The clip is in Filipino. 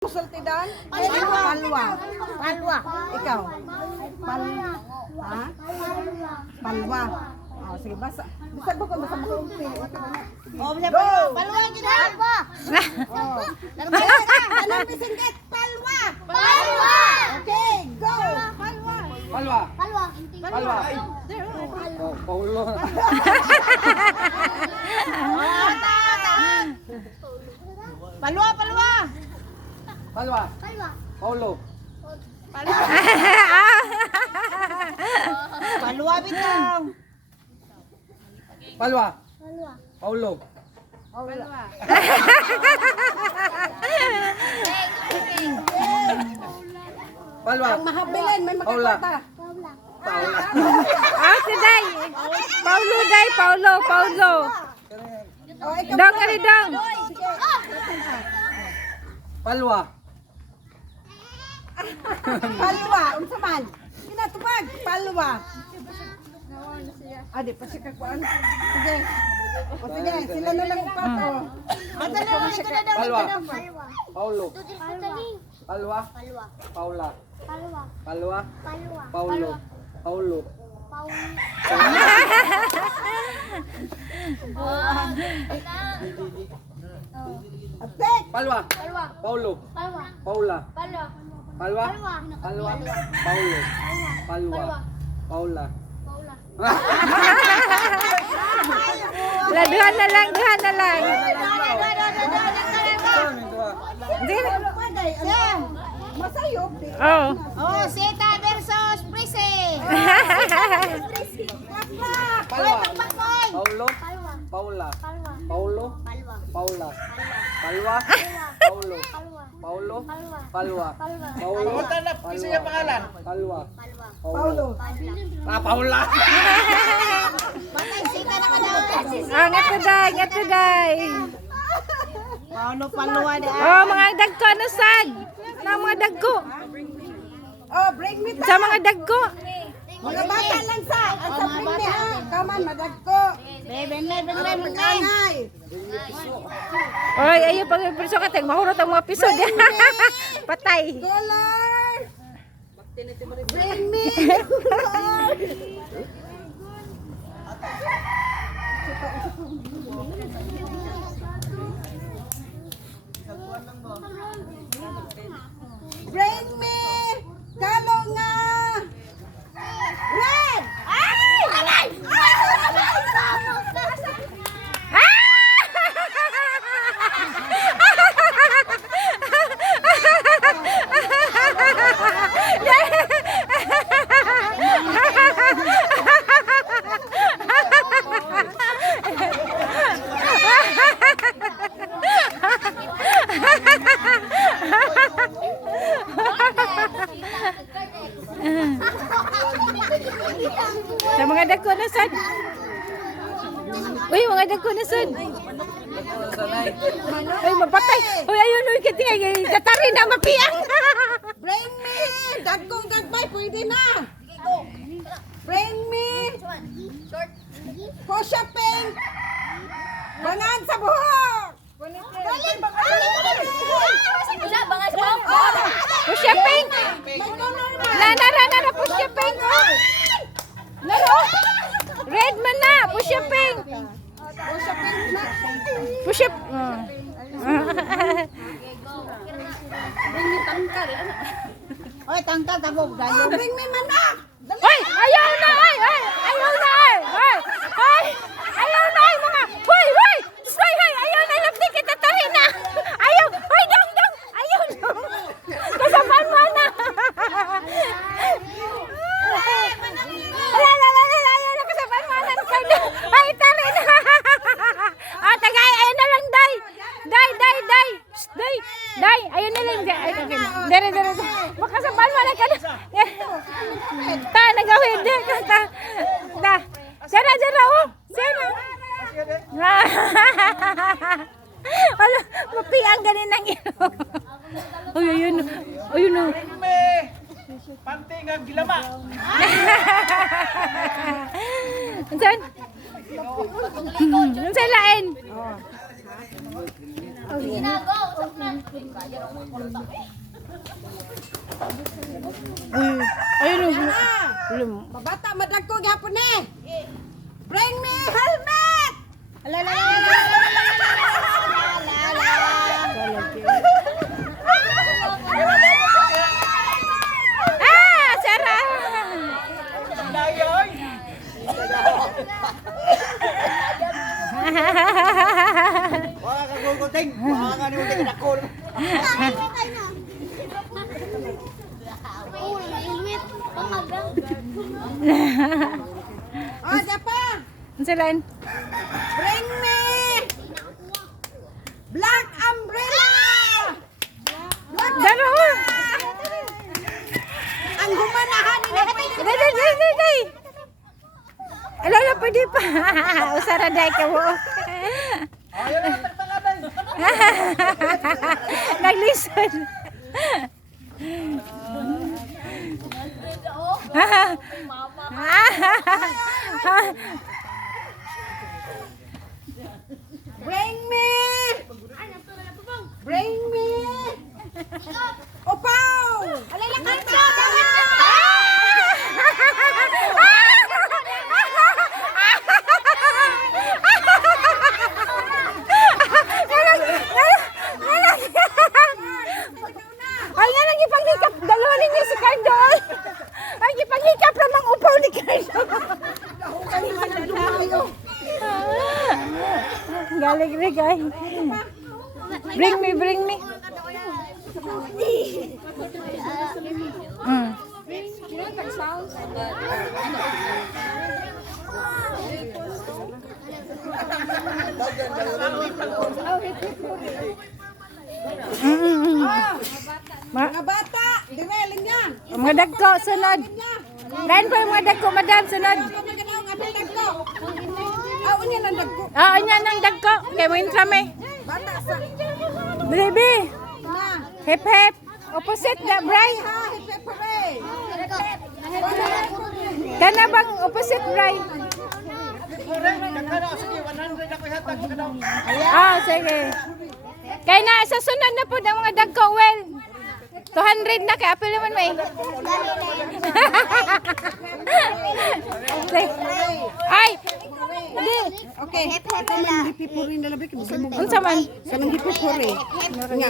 Sultidan? Palwa. Palwa. Ikaw? Ha? Palwa. Oh, sige, basa. Basa ba ko? Basa ba ko? Oh, palwa kita. Palwa. Oh. Anong pisingit? Palwa. Palwa. Okay, go. Palwa. Palwa. Palwa. Palwa. Oh, Paulo. Palwa, palwa. Palwa. Palwa. Paulo. Palwa bitaw. Palwa. Palwa. Paulo. Palwa. Palwa. Ang mahabilin, may Paula. makakata. Paula. Si Day. Paulo, Day. Paulo. Oh, ikaw. Dong, kali dong. Palwa. Palwa. Unsa man? Pinatubag. Palwa. Adi, pa siya kakuan. Sige. O sige, sila na lang upat. Oh. Palwa. Paulo. Palwa. Palwa. Palwa. Paula. Palwa. Palwa. Palwa. Paulo. Paulo. Atek. Palwa. Palwa. Paulo. Palwa. Paula. Palwa. Palwa. Palwa. Palwa. Paulo. Palwa. Paula. Paula. Duhan na lang. Hindi. Masayop. Oh. Oh, Zeta versus Prissy. Palwa. Pakboy. Paulo. Palwa. Paula. Palwa. Paulo. Palwa. Paula. Palwa. Paulo. Paulo. Palwa. Paulo. Isa yung pangalan. Palwa. Paulo. Paula. Patay Zeta na ka daw. Ngat to Day. Paano palwa di Oh, mga dagko na sad. Na mga dagko. Oh, bring me Sa mga dagko. Mga bata lang sa. At sa bring me ha. Kaman, madagko. Ben. Magkangay. Oy, ayo pag perso ka tag mahurot ang mga piso. Patay. Dollar. Bring me. Bring me. Kalonga. Red. Sa mga dagko na sad. Uy, mga dagko na sad. Uy, mapatay. Uy, ayun, uy, katari na mapiyang. Bring me. Dagkong dagbay. Pwede na. Bring me. For shopping. Bangan sa buhok. Push shopping. Na, push shopping. Laro. Red man na, push shopping. Push up. Oy, tangkal tabo dayo. Bring me manak. Hoy, ayaw na, ay. Ayaw na, ay. Hoy, ayaw na, ay mga. Hoy. Hoy, ayaw na, lapti kita tari na. Ayaw. Hoy, dong. Ayaw dong. Kasapan mo na. Ayaw na, kasapan mo na. Ay, tari na. Tagay, ayun na lang, Day. Day, ayun na lang. Dere. Makasapan mo na ka na. Ta, nagawin din. Ta. Jara, oh. Sana. Wala, mapiyang ganin ng ilo. Ayun. Panting ang gilama. Saan? Saan lain? Sinago. Ayun o. Alam. Mabata, madagko gihapon eh. Bring me helmet! Ah, Sarah! Dayoy! Wala ka guguting. Wala ka guguting ako. Oh, Japa! Ang silan? Bring me black umbrella! Black Daro! ang gumanahan nila. Day! Alala, pwede pa. Usara day ka mo. Ayun na, tagpangalan. Naglisten. Bring me! Bring me! Opaw! Alala ka Ay, nga nang ipanghikap. Dalawa ninyo si Cardo. Ay, ipanghikap namang upaw ni Cardo. Galing rin, guys. Bring me. Mm. Mga bata, direling niya. Mga dagko, sunod. Kain po yung mga dagko, madam, sunod. Maganaw nga ng dagko. Ah, unya ng dagko. Oo, yan ang dagko. Kaya mo yung trame. Bata sa Baby, na. hip hip. Opposite na, Bray. Ha, hipepere. Kana bang opposite, Bray? Sige, 100 ako ihatag sa kanaw. Ah, sige. Kaya na, sa sunod na po ng mga dagko, well. 200 na, kaya apil naman may. Ay, hindi. Okay. Hipepere na labi. Unsa man? Sa mga hipepere. Nga.